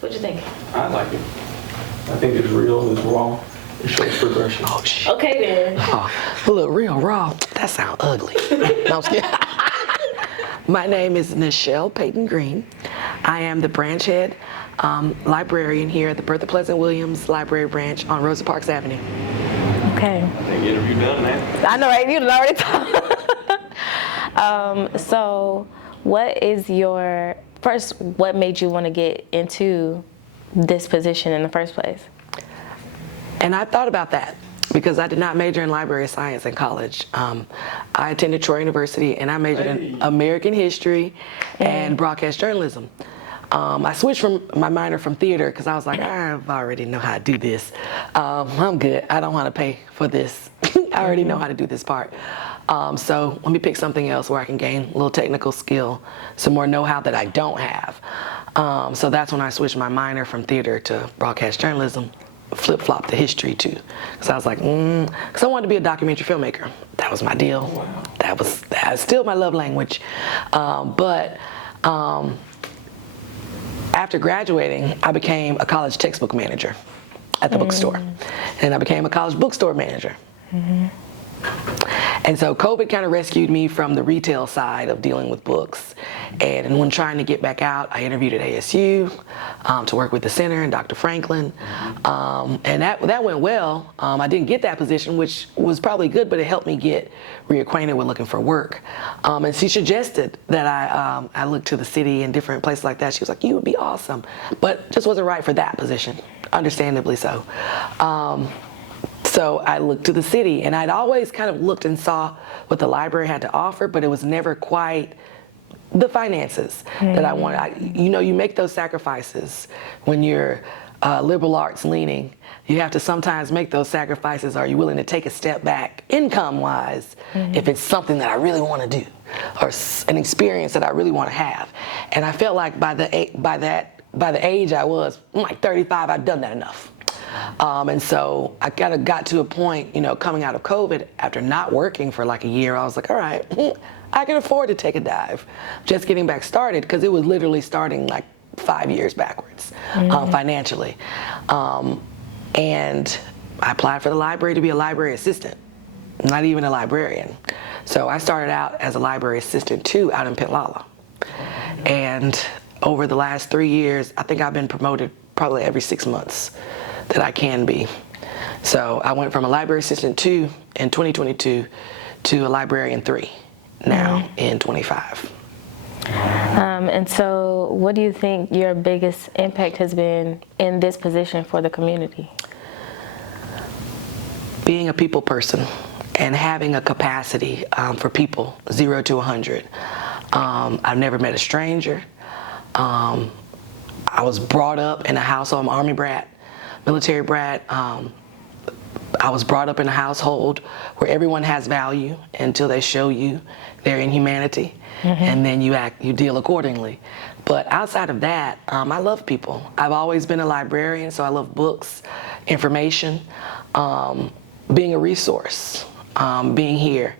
What'd you think? I like it. I think it's real, it's raw, it shows progression. Oh, shit. Okay then. Oh, look, real raw. That sounds ugly. No, I'm scared. My name is Nichelle Green. I am the branch head librarian here at the Bertha Pleasant Williams Library Branch on Rosa Parks Avenue. Okay. I think interview done, man. I know, right? You done already talked. So what is your, first, what made you want to get into this position in the first place? And I thought about that because I did not major in library science in college. I attended Troy University and I majored in American history and broadcast journalism. I switched from my minor from theater because I was like, I already know how to do this. I'm good. I don't want to pay for this. I already know how to do this part. So let me pick something else where I can gain a little technical skill, some more know-how that I don't have. So that's when I switched my minor from theater to broadcast journalism, flip-flop to history too. So I was like, because I wanted to be a documentary filmmaker. That was my deal. Wow. That's still my love language. After graduating, I became a college textbook manager at the bookstore. And I became a college bookstore manager. And so COVID kind of rescued me from the retail side of dealing with books. And when trying to get back out, I interviewed at ASU to work with the center and Dr. Franklin. And that went well. I didn't get that position, which was probably good, but it helped me get reacquainted with looking for work. And she suggested that I look to the city and different places like that. She was like, you would be awesome, but just wasn't right for that position, understandably so. So I looked to the city, and I'd always kind of looked and saw what the library had to offer, but it was never quite the finances that I wanted. You make those sacrifices when you're liberal arts leaning. You have to sometimes make those sacrifices. Are you willing to take a step back income-wise if it's something that I really want to do or an experience that I really want to have? And I felt like by the age I was, I'm like 35, I'd done that enough. And so I kind of got to a point, coming out of COVID, after not working for like a year, I was like, all right, I can afford to take a dive. Just getting back started, because it was literally starting like 5 years backwards financially. And I applied for the library to be a library assistant, not even a librarian. So I started out as a library assistant too, out in Penlala. And over the last 3 years, I think I've been promoted probably every 6 months that I can be. So I went from a library assistant 2 in 2022 to a librarian 3 now in 25. And so what do you think your biggest impact has been in this position for the community? Being a people person and having a capacity for people, 0 to 100. I've never met a stranger. I was brought up in a household, I'm an Army brat, military brat. I was brought up in a household where everyone has value until they show you their inhumanity, and then you deal accordingly. But outside of that, I love people. I've always been a librarian, so I love books, information, being a resource, being here.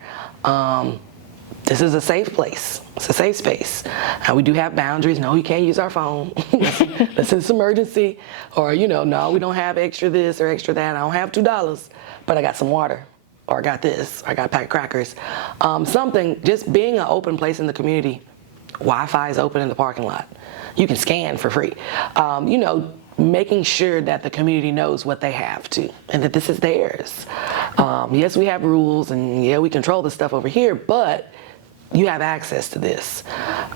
This is a safe place. It's a safe space. We do have boundaries. No, you can't use our phone. This is emergency. Or, no, we don't have extra this or extra that. I don't have $2, but I got some water. Or I got this. Or I got a pack of crackers. Something, just being an open place in the community. Wi-Fi is open in the parking lot. You can scan for free. Making sure that the community knows what they have too, and that this is theirs. Yes, we have rules, and yeah, we control the stuff over here, but you have access to this.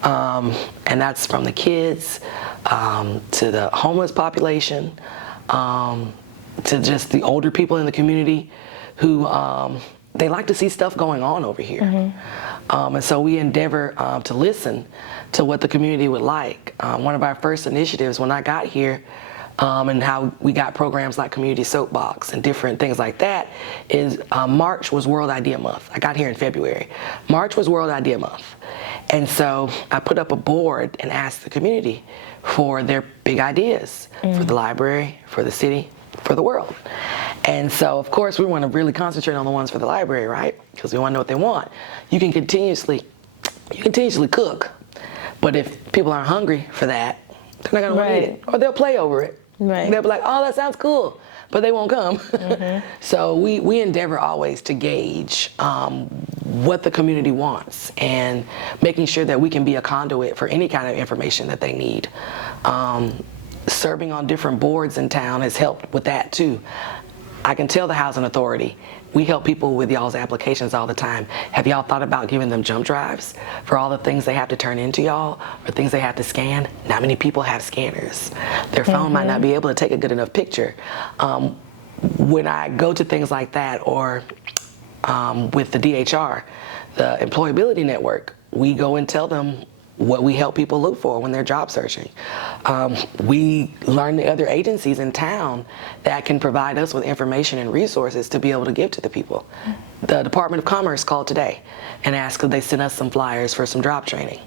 And that's from the kids to the homeless population, to just the older people in the community who they like to see stuff going on over here. And so we endeavor to listen to what the community would like. One of our first initiatives when I got here, and how we got programs like Community Soapbox and different things like that, is March was World Idea Month. I got here in February. March was World Idea Month. And so I put up a board and asked the community for their big ideas for the library, for the city, for the world. And so, of course, we want to really concentrate on the ones for the library, right? Because we want to know what they want. You can continuously cook, but if people aren't hungry for that, They're not gonna want to eat it, or they'll play over it. Right. They'll be like, "Oh, that sounds cool," but they won't come. So we endeavor always to gauge what the community wants and making sure that we can be a conduit for any kind of information that they need. Serving on different boards in town has helped with that too. I can tell the housing authority, we help people with y'all's applications all the time. Have y'all thought about giving them jump drives for all the things they have to turn into y'all, or things they have to scan? Not many people have scanners. Their phone might not be able to take a good enough picture. When I go to things like that, or with the DHR, the Employability Network, we go and tell them what we help people look for when they're job searching. We learn the other agencies in town that can provide us with information and resources to be able to give to the people. The Department of Commerce called today and asked could they send us some flyers for some job training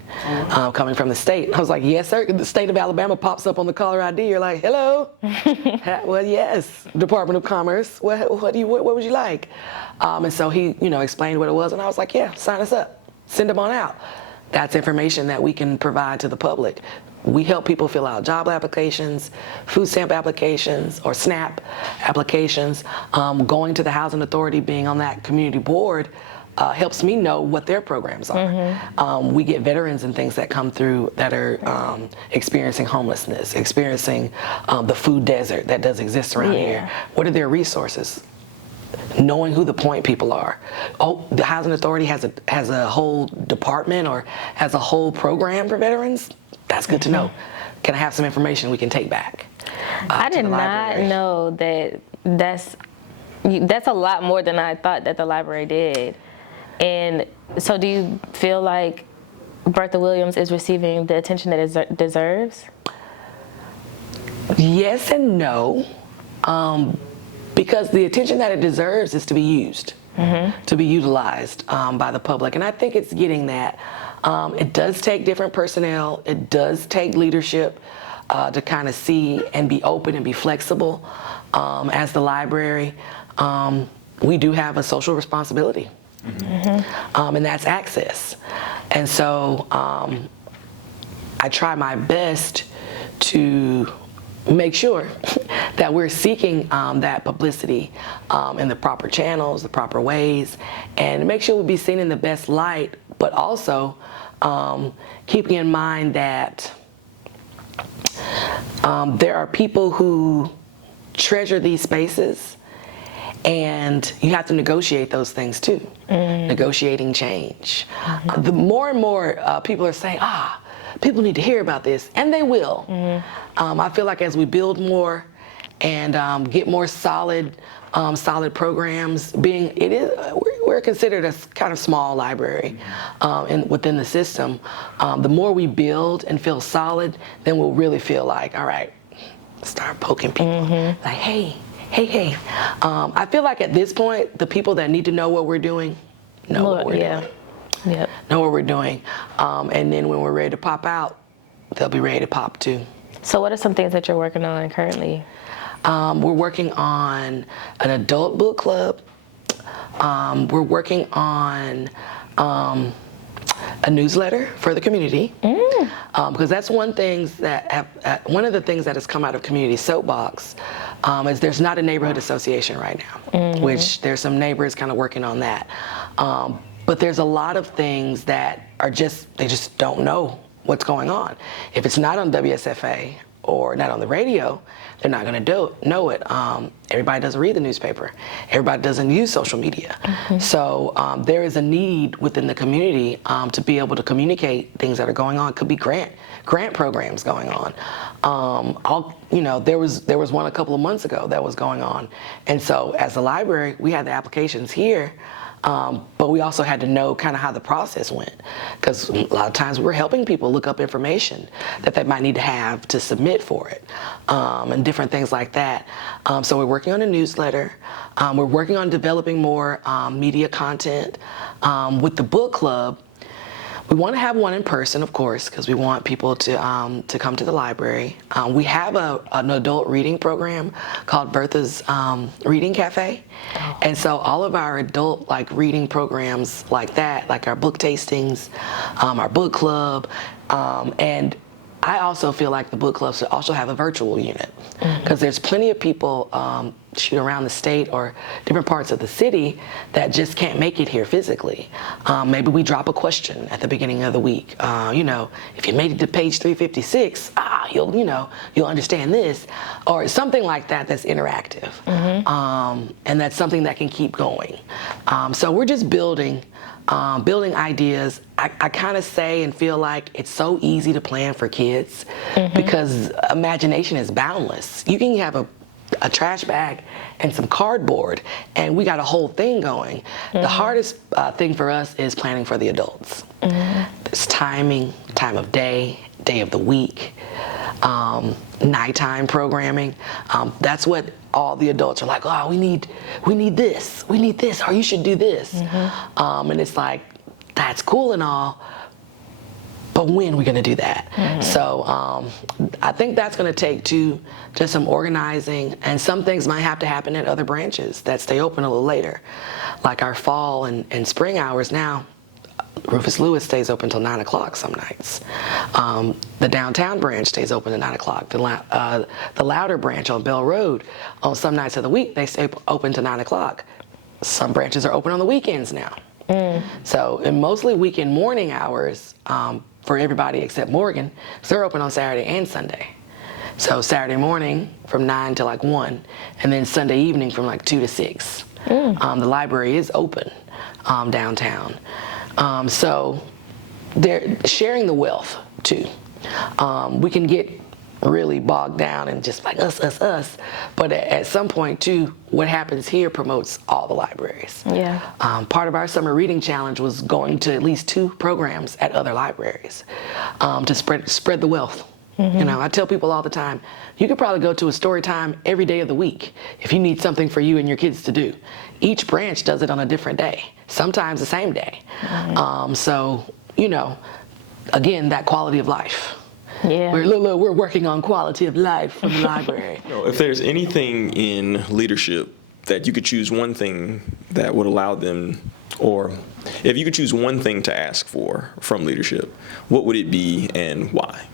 coming from the state. I was like, yes, sir. The state of Alabama pops up on the caller ID. You're like, hello. Well, yes, Department of Commerce. What would you like? And so he, explained what it was, and I was like, yeah, sign us up. Send them on out. That's information that we can provide to the public. We help people fill out job applications, food stamp applications, or SNAP applications. Going to the housing authority, being on that community board, helps me know what their programs are. We get veterans and things that come through that are experiencing homelessness, experiencing the food desert that does exist around here. What are their resources? Knowing who the point people are. Oh, the housing authority has a whole department or has a whole program for veterans. That's good to know. Can I have some information we can take back? I did not know that that's a lot more than I thought that the library did. And so do you feel like Bertha Williams is receiving the attention that it deserves? Yes and no. Because the attention that it deserves is to be used, to be utilized by the public. And I think it's getting that. It does take different personnel. It does take leadership to kind of see and be open and be flexible. As the library, we do have a social responsibility, and that's access. And so I try my best to make sure that we're seeking that publicity in the proper channels, the proper ways, and make sure we'll be seen in the best light, but also keeping in mind that there are people who treasure these spaces, and you have to negotiate those things too. Negotiating change. The more and more people are saying, people need to hear about this, and they will. I feel like as we build more and get more solid programs, we're considered a kind of small library within the system. The more we build and feel solid, then we'll really feel like, all right, start poking people. Like, hey. I feel like at this point, the people that need to know what we're doing know what we're doing. Yep. Know what we're doing. And then when we're ready to pop out, they'll be ready to pop too. So what are some things that you're working on currently? We're working on an adult book club. We're working on a newsletter for the community. Because that's one of the things that has come out of Community Soapbox is there's not a neighborhood association right now, which there's some neighbors kind of working on that. But there's a lot of things that they just don't know what's going on. If it's not on WSFA or not on the radio, they're not going to know it. Everybody doesn't read the newspaper. Everybody doesn't use social media. So there is a need within the community to be able to communicate things that are going on. It could be grant programs going on. There was one a couple of months ago that was going on. And so as a library, we had the applications here. But we also had to know kind of how the process went, because a lot of times we're helping people look up information that they might need to have to submit for it, and different things like that. So we're working on a newsletter. We're working on developing more media content. With the book club, we want to have one in person, of course, because we want people to come to the library. We have an adult reading program called Bertha's Reading Cafe. And so all of our adult reading programs like that, like our book tastings, our book club, and I also feel like the book club should also have a virtual unit, because there's plenty of people around the state or different parts of the city that just can't make it here physically. Maybe we drop a question at the beginning of the week. If you made it to page 356, you'll understand this, or something like that that's interactive, and that's something that can keep going. So we're just building ideas. I kind of say and feel like it's so easy to plan for kids because imagination is boundless. You can have a trash bag and some cardboard, and we got a whole thing going. The hardest thing for us is planning for the adults. There's timing, time of day of the week, nighttime programming. That's what all the adults are like, oh, we need this, or you should do this. And it's like, that's cool and all, but when are we gonna do that? So I think that's gonna take just some organizing, and some things might have to happen at other branches that stay open a little later. Like our fall and spring hours now, Rufus Lewis stays open till 9 o'clock some nights. The downtown branch stays open till 9 o'clock. The Louder branch on Bell Road, on some nights of the week, they stay open till 9 o'clock. Some branches are open on the weekends now. So in mostly weekend morning hours for everybody except Morgan, so they're open on Saturday and Sunday. So Saturday morning from 9 to like 1, and then Sunday evening from like 2 to 6. The library is open downtown. So they're sharing the wealth too. We can get really bogged down and just like us, but at some point too, what happens here promotes all the libraries. Yeah. Part of our summer reading challenge was going to at least 2 programs at other libraries to spread the wealth. I tell people all the time, you could probably go to a story time every day of the week if you need something for you and your kids to do. Each branch does it on a different day, sometimes the same day. So, again, that quality of life. Yeah. We're working on quality of life from the library. If there's anything in leadership that you could choose one thing that would allow them, or if you could choose one thing to ask for from leadership, what would it be and why?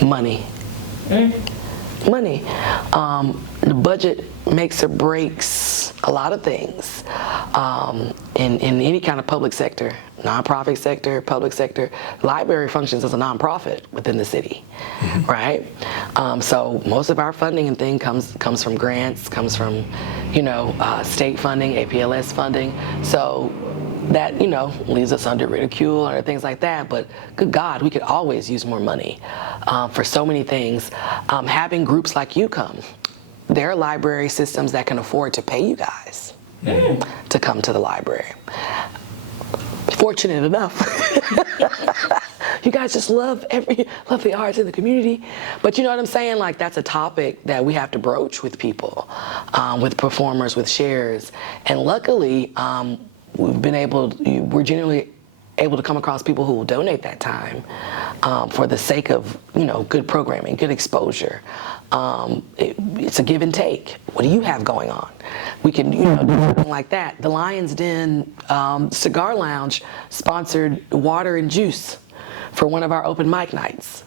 Money. Money. The budget makes or breaks a lot of things in any kind of public sector, nonprofit sector, public sector. Library functions as a nonprofit within the city, right? So most of our funding and thing comes from grants, comes from state funding, APLS funding. So that leaves us under ridicule or things like that, but good God, we could always use more money for so many things. Having groups like you come, there are library systems that can afford to pay you guys to come to the library. Fortunate enough. You guys just love the arts in the community, but you know what I'm saying? Like, that's a topic that we have to broach with people, with performers, with shares, and luckily, we're generally able to come across people who will donate that time for the sake of, good programming, good exposure. It's a give and take. What do you have going on? We can, do something like that. The Lion's Den Cigar Lounge sponsored water and juice for one of our open mic nights.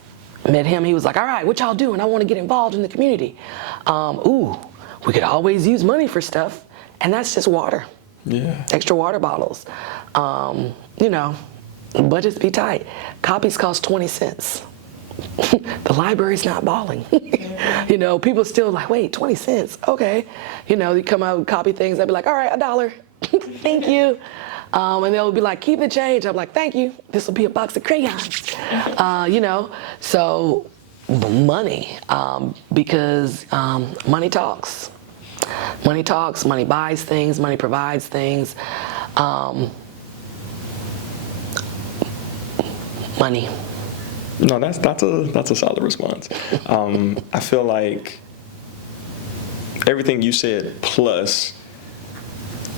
Met him, he was like, all right, what y'all doing? I want to get involved in the community. We could always use money for stuff, and that's just water. Yeah. Extra water bottles. Budgets be tight. Copies cost 20 cents. The library's not balling. People still like, wait, 20 cents, okay. You come out and copy things, I'd be like, all right, $1. Thank you. And they'll be like, keep the change. I'm like, thank you. This will be a box of crayons. So money, because money talks. Money talks, money buys things, money provides things. Money. No, that's a solid response. I feel like everything you said plus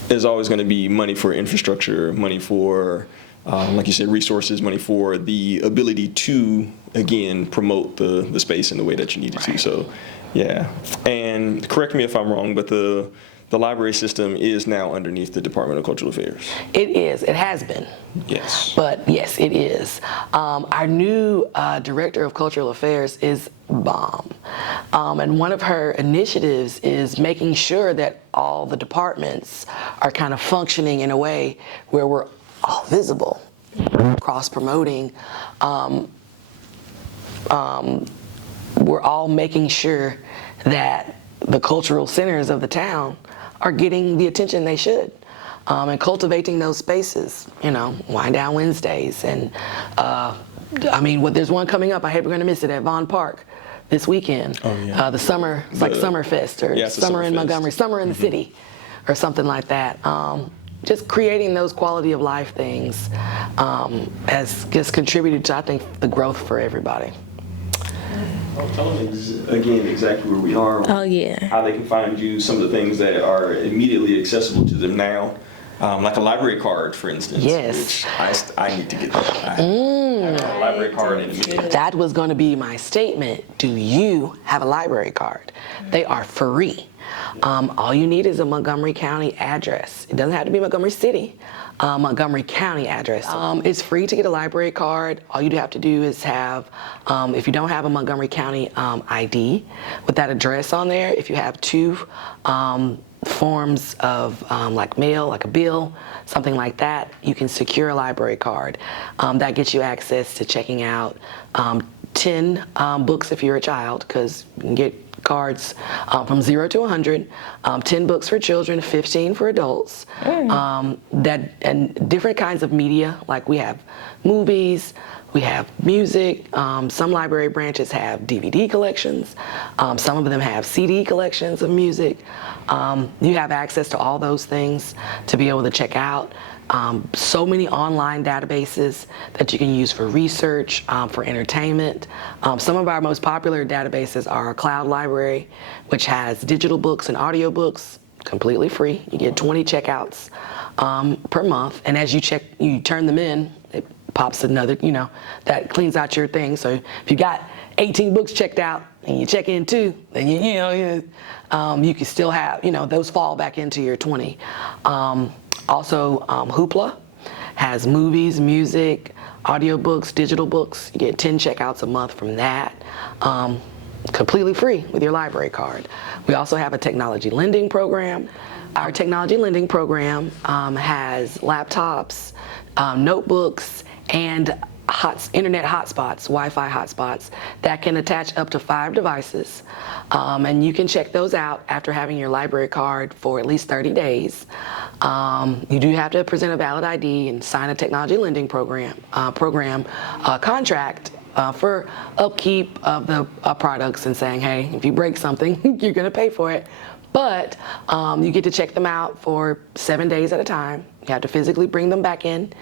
is always going to be money for infrastructure, money for, like you said, resources, money for the ability to, again, promote the space in the way that you need it to. So, yeah. And correct me if I'm wrong, but the the library system is now underneath the Department of Cultural Affairs. It is. It has been. Yes. But yes, it is. Our new Director of Cultural Affairs is bomb. And one of her initiatives is making sure that all the departments are kind of functioning in a way where we're all visible, cross-promoting. We're all making sure that the cultural centers of the town are getting the attention they should, and cultivating those spaces, Wind Down Wednesdays. And there's one coming up, I hate we're gonna miss it, at Vaughn Park this weekend. Oh, yeah. The summer, it's like Summerfest, or Yeah, it's a Summer in Summerfest. Montgomery, Summer in the City, or something like that. Just creating those quality of life things has just contributed to, I think, the growth for everybody. Tell them again exactly where we are. Oh, yeah. How they can find you, some of the things that are immediately accessible to them now. Like a library card, for instance. Yes. Which I need to get that. I have a library card in a minute. That was going to be my statement. Do you have a library card? They are free. All you need is a Montgomery County address. It doesn't have to be Montgomery City. Montgomery County address. It's free to get a library card. All you'd have to do is have, if you don't have a Montgomery County ID with that address on there, if you have two forms of like mail, like a bill, something like that, you can secure a library card. That gets you access to checking out 10 books if you're a child, because you can get cards from 0 to 100, 10 books for children, 15 for adults, and different kinds of media, like we have movies, we have music, some library branches have DVD collections, some of them have CD collections of music. You have access to all those things to be able to check out. So many online databases that you can use for research, for entertainment. Some of our most popular databases are our Cloud Library, which has digital books and audio books completely free. You get 20 checkouts per month, and as you turn them in, it pops another, that cleans out your thing. So if you got 18 books checked out and you check in 2, then you can still have, those fall back into your 20. Also, Hoopla has movies, music, audiobooks, digital books. You get 10 checkouts a month from that, completely free with your library card. We also have a technology lending program. Our technology lending program has laptops, notebooks, and internet hotspots, Wi-Fi hotspots that can attach up to 5 devices. And you can check those out after having your library card for at least 30 days. You do have to present a valid ID and sign a technology lending program contract for upkeep of the products, and saying, hey, if you break something, you're going to pay for it. But you get to check them out for 7 days at a time. You have to physically bring them back in.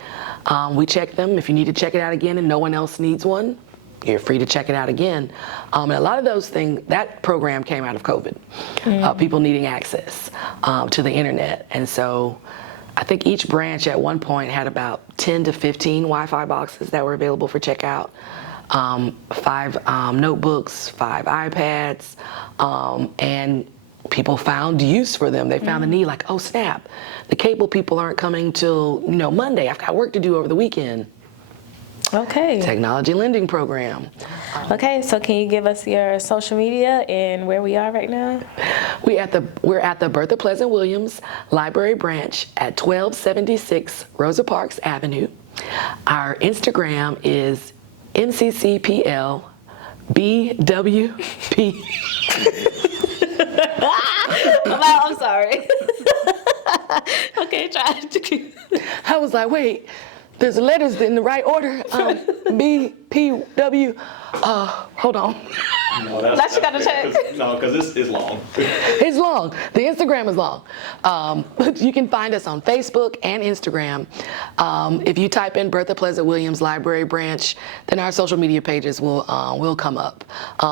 We check them. If you need to check it out again and no one else needs one, you're free to check it out again. And a lot of those things, that program came out of COVID, people needing access to the internet. And so I think each branch at one point had about 10 to 15 Wi-Fi boxes that were available for checkout. 5 notebooks, 5 iPads, and people found use for them. They found the need, like, oh snap, the cable people aren't coming till Monday. I've got work to do over the weekend. Okay. Technology lending program. Okay, so can you give us your social media and where we are right now? We're at the Bertha Pleasant Williams Library Branch at 1276 Rosa Parks Avenue. Our Instagram is NCCPL BWP. I'm sorry. Okay, try to. I was like, wait, there's letters in the right order. B, P, W. Hold on. No, That's gotta check. No, because this is long. It's long. The Instagram is long. But you can find us on Facebook and Instagram. If you type in Bertha Pleasant Williams Library Branch, then our social media pages will come up.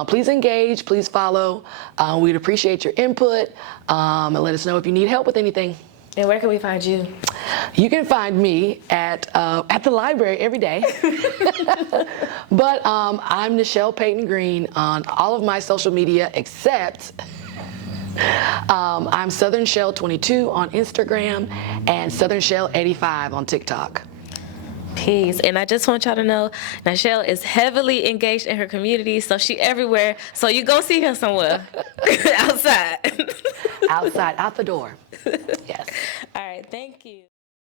Please engage. Please follow. We'd appreciate your input, and let us know if you need help with anything. And where can we find you? You can find me at the library every day. But I'm Nichelle Peyton Green on all of my social media except I'm Southern Shell 22 on Instagram and Southern Shell 85 on TikTok. Peace. And I just want y'all to know, Nichelle is heavily engaged in her community, so she everywhere. So you go see her somewhere outside. Outside, out the door. Yes. All right. Thank you.